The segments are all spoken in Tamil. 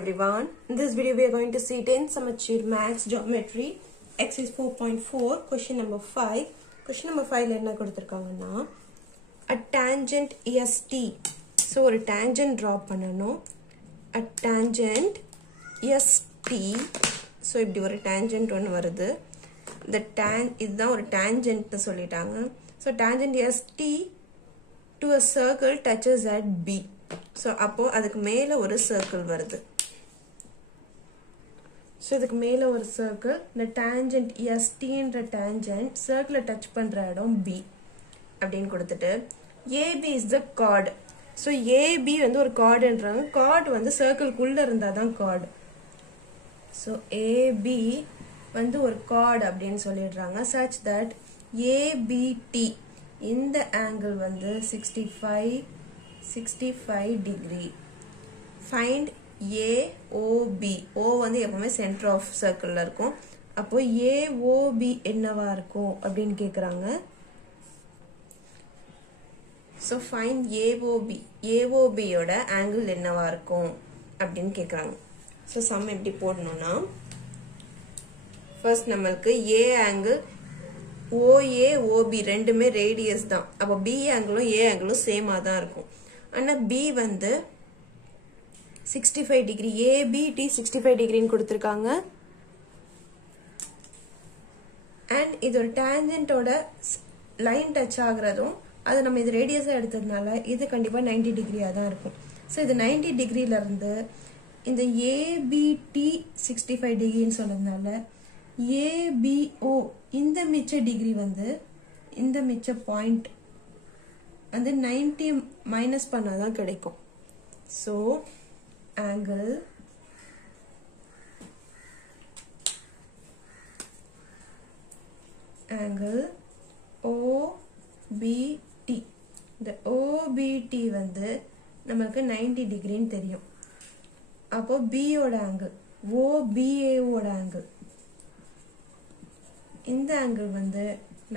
everyone. In this video we are going to see 10 Samachir Maths Geometry exercise 4.4 question number 5. Question number 5 la enna koduthirukanga a tangent ST. So a tangent draw பண்ணனும். A tangent ST. So இப்படி ஒரு tangent ஒன்னு வருது. The இதுதான் ஒரு tangent சொல்லிட்டாங்க. So tangent ST to a circle touches at B. So அப்போ அதுக்கு மேல ஒரு circle வருது. So இதுக்கு மேல ஒரு circle, the tangent ST என்ற tangent circle touch பண்ற இடம் B அப்படினு கொடுத்துட்டு AB is the chord. So AB வந்து ஒரு chord என்றாங்க. chord வந்து circle குள்ள இருந்தாதான் chord. So AB வந்து ஒரு chord அப்படினு சொல்லிடுறாங்க such that ABT இந்த angle வந்து 65 degree. Find AOB. O வந்து எப்பவுமே center of circle ல இருக்கும். அப்போ AOB என்னவா இருக்கும் அப்படினு கேக்குறாங்க. So find AOB. AOB யோட angle என்னவா இருக்கும் அப்படினு கேக்குறாங்க. So sum எப்படி போடணும்னா first நமக்கு A angle OA OB ரெண்டுமே radius தான். அப்போ B angle A angle சேமா தான் இருக்கும். ஆனா B வந்து 65 degree ABT 65 degree ன்னு கொடுத்திருக்காங்க. and இது ஒரு tangent ஓட line touch ஆகுறதும் அது நம்ம இது radius எடுத்ததனால இது கண்டிப்பா 90 degree ஆ தான் இருக்கும். சோ இது 90 degree ல இருந்து இந்த ABT 65 degree ன்னு சொன்னதனால ABO இந்த மிச்ச டிகிரி வந்து இந்த மிச்ச பாயிண்ட் வந்து 90 மைனஸ் பண்ணாதான் கிடைக்கும். So angle OBT. இந்த OBT வந்து நமக்கு 90 டிகிரின்னு தெரியும். அப்போ B ஓட angle OBA ஓட angle இந்த angle வந்து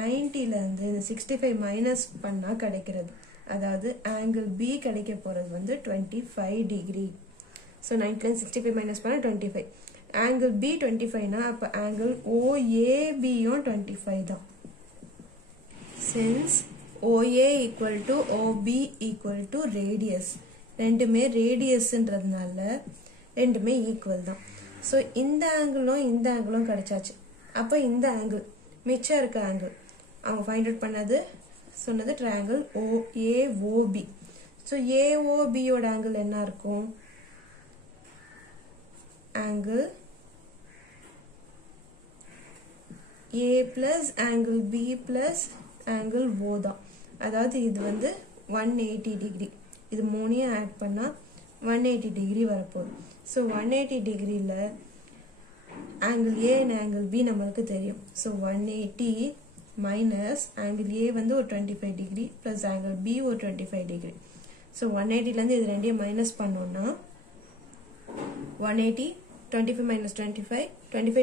90 ல இருந்து 65 மைனஸ் பண்ணா கிடைக்கிறது. அதாவது angle B கிடைக்க போறது வந்து 25 degree. So 90 ல இருந்து 65 மைனஸ் பண்ணா 25. angle B 25 னா அப்ப angle OAB யும் 25 தான். Since OA equal to OB equal to radius. ரெண்டுமே radiusன்றதுனால ரெண்டுமே ஈக்குவல் தான். So இந்த ஆங்கிளும் கிடைச்சாச்சு. அப்ப இந்த ஆங்கிள் மிச்சம் இருக்க ஆங்கிள் அவங்க ஃபைண்ட் அவுட் பண்ணது சொன்னது ட்ரையாங்கிள் AOB. சோ AOB யோட ஆங்கிள் என்ன இருக்கும்? Angle A plus angle B plus angle O தான். அதாவது இது வந்து 180 டிகிரி. இது மூணையும் ஆட் பண்ணா 180 டிகிரி வரப்போகுது. So 180 டிகிரில angle A and angle B நம்மளுக்கு தெரியும். So 180 minus angle A வந்து ஒரு 25 degree plus angle B ஒரு 25 degree. So 180 ல இருந்து இது ரெண்டையும் மைனஸ் பண்ணோம்னா 180 25 minus 25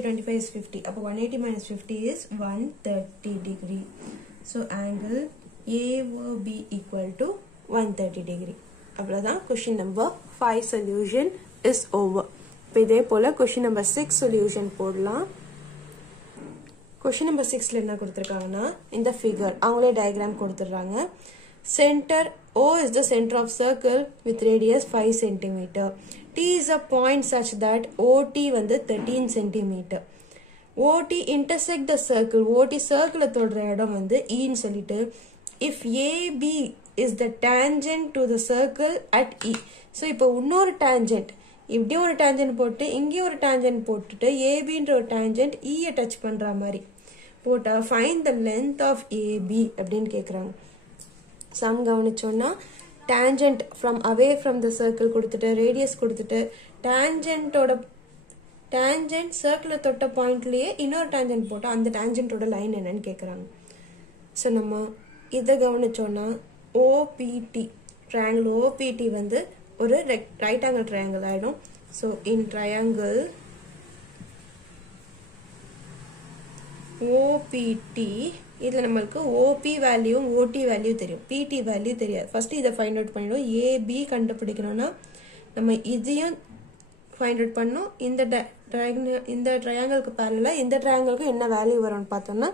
25 is 50. அப்போ 180 minus 50 is 130 degree. So angle AOB equal to 130 degree. அவ்வளவுதான். question number 5 solution is over. இப்போ இதே போல question number 6 solution போடலாம். question number 6 ல என்ன கொடுத்திருக்காங்கன்னா இந்த figure அவங்களே diagram கொடுத்துறாங்க. center O is the center of circle with radius 5 cm. T is a point such that OT வந்து 13 cm. OT intersect the circle. OT circle தொடுற இடம் வந்து E ன்னு சொல்லிட்டு if AB is the tangent to the circle at E. so இப்போ இன்னொரு tangent இப்படி ஒரு tangent போட்டு இங்கே ஒரு tangent போட்டுட்டு ABன்ற ஒரு tangent E டச் பண்ற மாதிரி போட்டா find the length of AB அப்படினு கேக்குறாங்க. சம் கவனிச்சோம்னா tangent from away from the circle கொடுத்துட்டு radius கொடுத்துட்டு tangent circle தொட்ட பாயிண்ட்லயே இன்னொரு tangent போட்டா அந்த tangentோட லைன் என்னன்னு கேக்குறாங்க. சோ நம்ம இத கவனிச்சோம்னா OPT triangle OPT வந்து ஒரு right angle triangle ஆயிடும். So in triangle OPT இதுல நமக்கு OP வேல்யூ OT வேல்யூ தெரியும். PT வேல்யூ தெரியாது. ஃபர்ஸ்ட் இத ஃபைண்ட் அவுட் பண்ணிடுவோம். AB கண்டுபிடிக்கணும்னா நம்ம இதையும் ஃபைண்ட் அவுட் பண்ணோம். இந்த ட்ரையாங்கிளுக்கு பேரலா இந்த ட்ரையாங்கிளுக்கு என்ன வேல்யூ வரும்னு பார்த்தோம்னா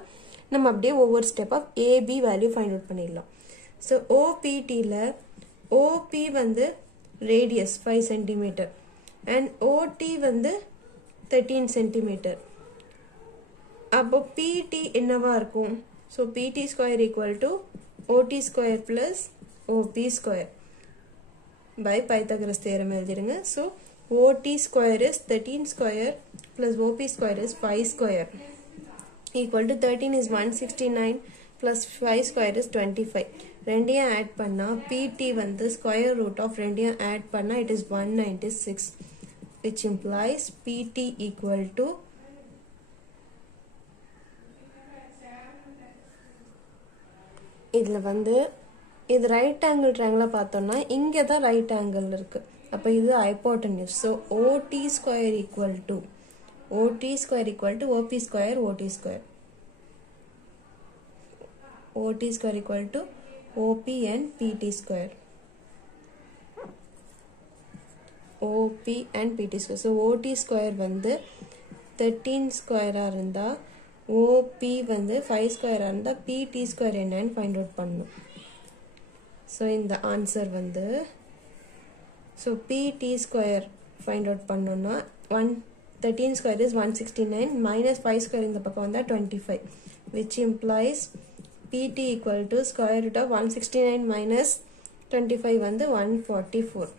நம்ம அப்படியே ஒவ்வொரு step of AB value find out பண்ணிடலாம். ஸோ ஓபிடியில் ஓபி வந்து ரேடியஸ் 5 சென்டிமீட்டர் அண்ட் ஓடி வந்து 13 சென்டிமீட்டர். அப்போ பிடி என்னவா இருக்கும்? So BD square equal to OD square plus OB square by Pythagoras theorem எழுதிடுங்க. So OD square is 13 square plus OB square is 5 square equal to 13 is 169 பிளஸ் 5 ஸ்கொயர் இஸ் 25. ரெண்டையும் ஆட் பண்ணா பிடி வந்து ஸ்கொயர் ரூட் ஆஃப் ரெண்டையும் ஆட் பண்ணா it is 196, which implies PT equal to இதுல வந்து இது ரைட் ஆங்கிள் ட்ரையாங்கிளா பார்த்தோம்னா இங்க தான் ரைட் ஆங்கிள் இருக்கு. அப்ப இது hypotenuse. So OT square equal to OP square OT square equal to OP and PT square OP and PT square. So OT square வந்து 13 square இருந்தா OP வந்து 5 square இருந்தா PT square என்னன்னு find out பண்ணணும். So இந்த answer வந்து so PT square find out பண்ணோம்னா 13 square is 169 minus 5 square இந்த பக்கம் வந்தா 25, which implies PT equal to square root of 169 minus 25 வந்து 144.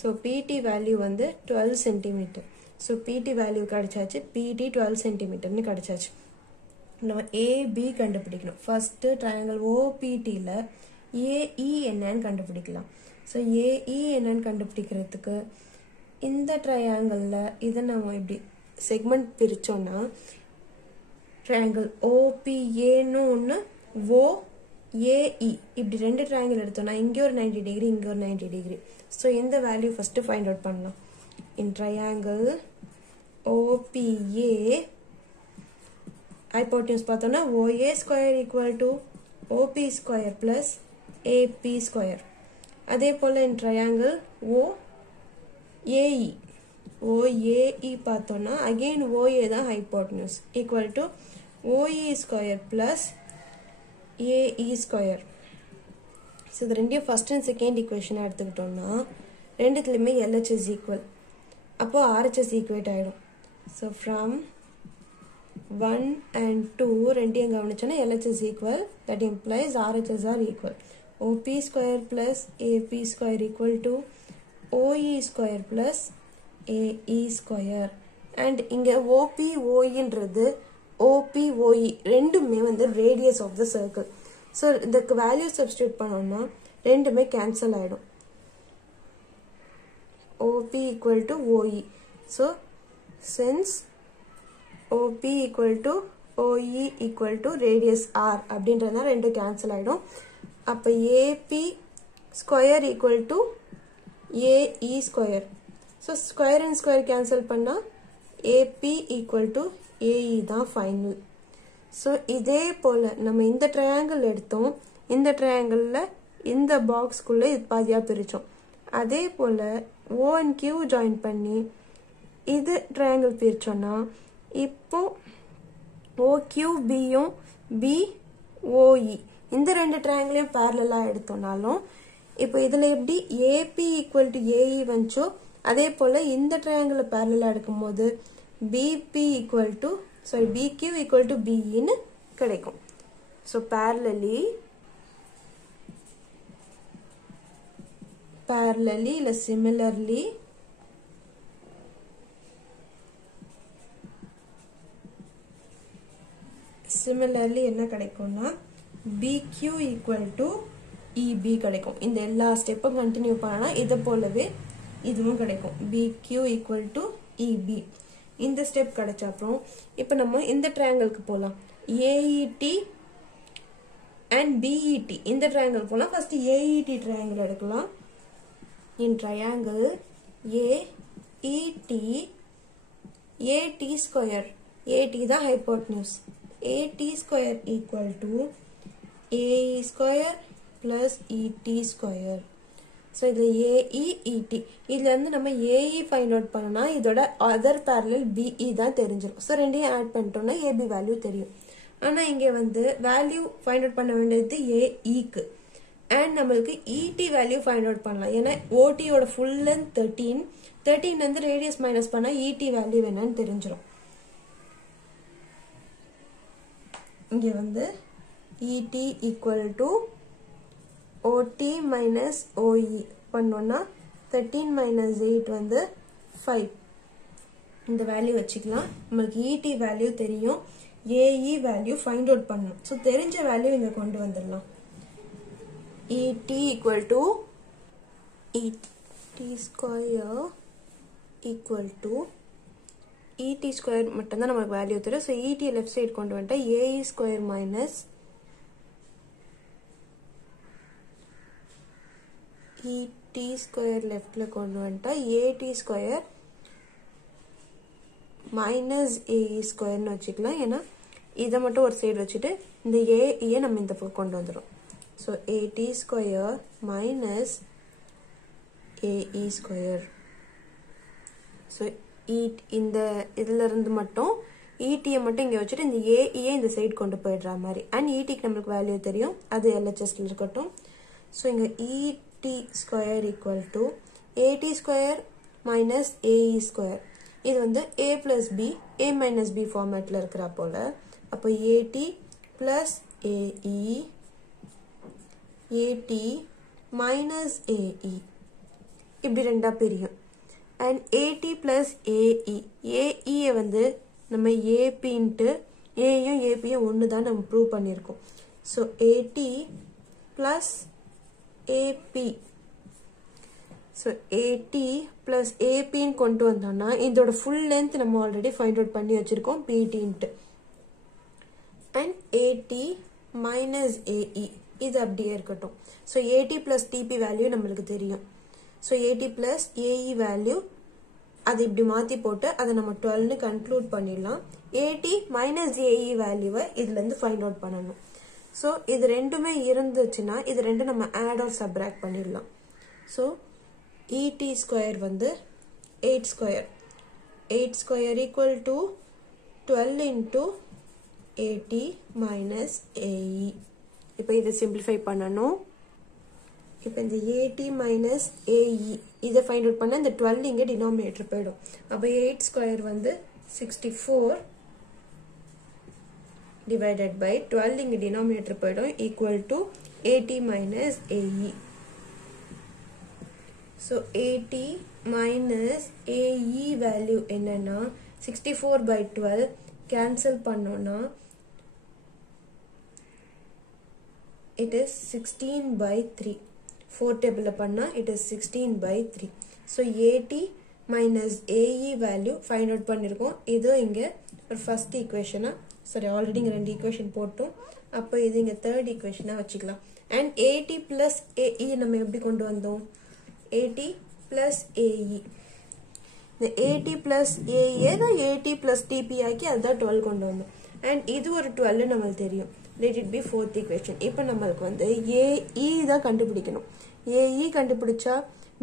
So PT value வந்து 12 centimeter. So PT value கிடைச்சாச்சு. PT 12 centimeter னு கிடைச்சாச்சு. நம்ம AB கண்டுபிடிக்கணும். First triangle OPTல AE என்னன்னு கண்டுபிடிக்கலாம். So AE என்னன்னு கண்டுபிடிக்கிறதுக்கு இந்த triangleல இதை நம்ம இப்படி segment பிரிச்சோம்னா triangle OPA னு ஒன்று OAE இப்படி ரெண்டு triangle எடுத்தோம்னா இங்கே ஒரு 90 degree இங்கே ஒரு 90 degree. So இந்த value first find out பண்ணலாம். In triangle OPA hypotenuse பார்த்தோம்னா OA square equal to OP square plus AP square. அதே போல in triangle OAE பார்த்தோம்னா again OA தான் hypotenuse equal to OE square plus AE square. So the ரெண்டையும் first and second equation எடுத்துக்கிட்டோம்னா ரெண்டுத்துலயுமே LHS equal. அப்போ RHS equate ஆயிடும். So from 1 and 2 ரெண்டையும் கவனிச்சோம்னா LHS equal, that implies RHS are equal. OP square plus AP square equal to OE square plus AE square. And இங்க OP OE OP OE ரெண்டுமே வந்து radius of the circle. So இதுக்கு value substitute பண்ணோம்னா ரெண்டுமே cancel ஆயிடும். OP equal to OE. So since OP equal to OE equal to radius R அப்படின்றதுனா ரெண்டு cancel ஆயிடும். அப்ப AP square equal to AE square. So square and square cancel பண்ணா AP equal to AE தான் final. So இதே போல நம்ம இந்த triangle எடுத்தோம். இந்த triangleல இந்த boxக்குள்ள இது பாதியா பிரிச்சோம். அதே போல O and Q join பண்ணி இது triangle பிரிச்சோம்னா இப்போ OQB யும் BOE இந்த ரெண்டு triangleயும் parallel-ஆ எடுத்தோம்னாலும் இப்போ இதுல எப்படி AP equal to AE வந்துச்சோ அதே போல இந்த triangle parallel-ஆ எடுக்கும்போது BQ equal to BE ன்னு கிடைக்கும். So parallelly இல்ல similarly என்ன கிடைக்கும்னா BQ equal to EB கிடைக்கும். இந்த எல்லா ஸ்டெப்பும் கண்டினியூ பண்ணா இதை போலவே இதுவும் கிடைக்கும். BQ equal to EB. இந்த ஸ்டெப் கிடைச்ச அப்புறம் இப்போ நம்ம இந்த ட்ரையாங்கிளுக்கு போலாம். AET and BET இந்த ட்ரையாங்கிள் போலாம். ஃபர்ஸ்ட் AET ட்ரையாங்கிள் எடுக்கலாம். In triangle AET AT square AT தான் hypotenuse. AT square equal to AE square plus ET square. So இதில் ஏஇ இடி இதுலேருந்து நம்ம ஏஇ ஃபைண்ட் அவுட் பண்ணோம்னா இதோட அதர் பேரலல் பிஇ தான் தெரிஞ்சிடும். ஸோ ரெண்டையும் ஆட் பண்ணிட்டோம்னா ஏபி வேல்யூ தெரியும். ஆனால் இங்கே வந்து வேல்யூ ஃபைண்ட் அவுட் பண்ண வேண்டியது ஏஇக்கு அண்ட் நம்மளுக்கு இடி வேல்யூ ஃபைண்ட் அவுட் பண்ணலாம். ஏன்னா ஓடியோட ஃபுல் லென்த் 13 ரேடியஸ் மைனஸ் பண்ணால் இடி வேல்யூ என்னன்னு தெரிஞ்சிடும். இங்கே வந்து இடி ஈக்குவல் டு ஓடி மைனஸ் ஓஇ பண்ணோன்னா 13 மைனஸ் 8 வந்து 5. இந்த வேல்யூ வச்சுக்கலாம். நம்மளுக்கு இடி வேல்யூ தெரியும், ஏஇ வேல்யூ ஃபைண்ட் அவுட் பண்ணணும். ஸோ தெரிஞ்ச வேல்யூ இங்கே கொண்டு வந்துடலாம். இடி ஈக்குவல் டு இடி ஸ்கொயர் ஈக்குவல் டு இடி ஸ்கொயர் மட்டும்தான் நமக்கு வேல்யூ தெரியும். ஸோ இடி லெஃப்ட் சைடு கொண்டு வந்துட்டா AE square minus ED square லெஃப்ட்ல கொண்டு வந்துட்டா ஏடி ஸ்கொயர் மைனஸ் ஏஇ ஸ்கொயர்னு வச்சுக்கலாம். ஏன்னா இதை மட்டும் ஒரு சைடு வச்சுட்டு இந்த ஏஇயை நம்ம இந்த பக்கம் கொண்டு வந்துடும். So AD square minus AE square. So இந்த இதுல இருந்து மட்டும் இடியை மட்டும் இங்கே வச்சுட்டு இந்த ஏஇயை இந்த சைடு கொண்டு போயிடுற மாதிரி. அண்ட் இடிக்கு நம்மளுக்கு வேல்யூ தெரியும், அது எல்ஹெச்எஸ்ல இருக்கட்டும். ஸோ இங்கே ED square equal to AD square minus AE square. இது வந்து A plus B A minus B ஃபார்மேட்ல இருக்கிற போல. அப்போ AD plus AE AD minus AE இப்படி ரெண்டா பிரியும். அண்ட் ஏடி பிளஸ் ஏஇ ஏஇயை வந்து நம்ம ஏபின்ட்டு ஏயும் ஏபியும் ஒன்று தான் நம்ம ப்ரூவ் பண்ணியிருக்கோம். So AD plus AB. So AD plus ஏபின்னு கொண்டு வந்தோம்னா இதோட ஃபுல் லென்த் நம்ம ஆல்ரெடி ஃபைண்ட் அவுட் பண்ணி வச்சிருக்கோம் பிடின்ட்டு. அண்ட் ஏடி மைனஸ் ஏஇ இது அப்படியே இருக்கட்டும். So AD plus DB value நம்மளுக்கு தெரியும். So AD plus AE value அது இப்படி மாற்றி போட்டு அதை நம்ம 12ன்னு கன்க்ளூட் பண்ணிடலாம். ஏடி மைனஸ் ஏஇ வேல்யூவை இதுலேருந்து ஃபைண்ட் அவுட் பண்ணணும். ஸோ இது ரெண்டுமே இருந்துச்சுன்னா இது ரெண்டும் நம்ம ஆட் ஆர் சப்ராக்ட் பண்ணிடலாம். ஸோ இடி ஸ்கொயர் வந்து 8 square 8 square equal to 12 into AD minus AE. இப்போ இதை சிம்பிளிஃபை பண்ணணும். இப்போ இந்த ஏடி மைனஸ் ஏஇ இதை ஃபைண்ட் அவுட் பண்ண இந்த 12 இங்கே டினாமினேட்டர் போயிடும். அப்போ 8 ஸ்கொயர் வந்து 64 டிவைடட் பை 12 இங்கே டினாமினேட்டர் போயிடும் equal to AD minus AE. So AD minus AE value என்னன்னா 64 by 12 கேன்சல் பண்ணோன்னா it is 16 by 3. 4 table பண்ணா it is 16 by 3. So 80 minus AE value find out பண்ணிருக்கோம். இது இங்க ஒரு first equation sorry already இங்க ரெண்டு equation போட்டோம். அப்ப இது இங்க third equation வச்சுக்கலாம். And 80 plus AE நம்ம எப்படி கொண்டு வந்தோம்? 80 plus AE. இந்த 80 plus AE தான் 80 plus TP ஆக்கி அதுதான் 12 கொண்டு வந்தோம். And இது ஒரு 12 நம்மளுக்கு தெரியும். Let it be fourth equation. இப்போ நம்மளுக்கு வந்து AE தான் கண்டுபிடிக்கணும். AE கண்டுபிடிச்சா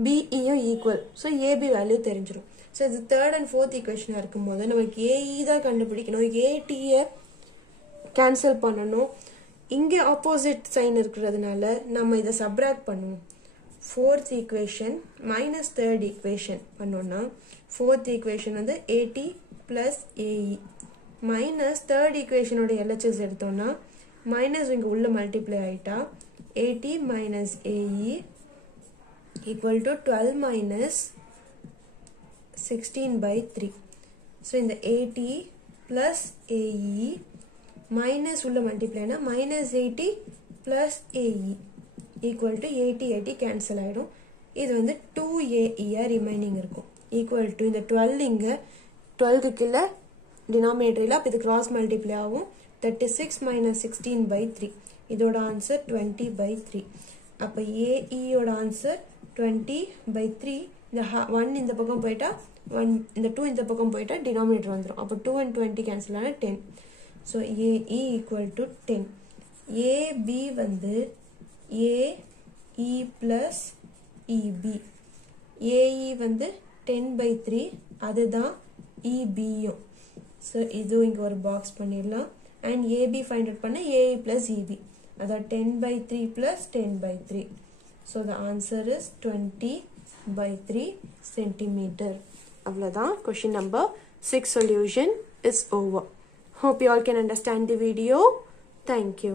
BE யும் equal. So AB வேல்யூ தெரிஞ்சிடும். So இது third and fourth equation இருக்கும்போது நமக்கு AE தான் கண்டுபிடிக்கணும். AT கேன்சல் பண்ணணும். இங்கே ஆப்போசிட் சைன் இருக்கிறதுனால நம்ம இதை சப்ராக்ட் பண்ணுவோம். fourth equation minus third equation பண்ணோம்னா fourth equation வந்து AT plus AE minus third equation ஓட LHS எடுத்தோம்னா minus இங்க உள்ள multiply ஆயிட்டா AT minus AE equal to 12 minus 16 by 3. So இந்த AT plus AE minus உள்ள multiply na minus AT plus AE equal to 80 cancel ஆயிடும். இது வந்து 2AE remaining இருக்கும் equal to இந்த 12 இங்க 12 கீழ denominator இல்ல அப்ப இது cross multiply ஆகும் 36 minus 16 by 3. இதோட answer 20 by 3. அப்ப AE ஓட answer 20 by 3. இந்த 1 இந்த பக்கம் போயிட்டா 1 இந்த 2 இந்த பக்கம் போயிட்டா denominator வந்துரும். அப்ப 2 and 20 cancel ஆனா 10. So AE equal to 10. AB வந்து AE plus EB. AE வந்து 10/3, அதுதான் EBயும். ஸோ இது இங்கே ஒரு பாக்ஸ் பண்ணிடலாம். அண்ட் AB ஃபைண்ட் அவுட் பண்ண AE plus EB. அதான் 10/3 plus 10/3. So the answer is 20/3 centimeter. அவ்வளோதான். Question number 6 solution is over. Hope you all can understand the video. Thank you.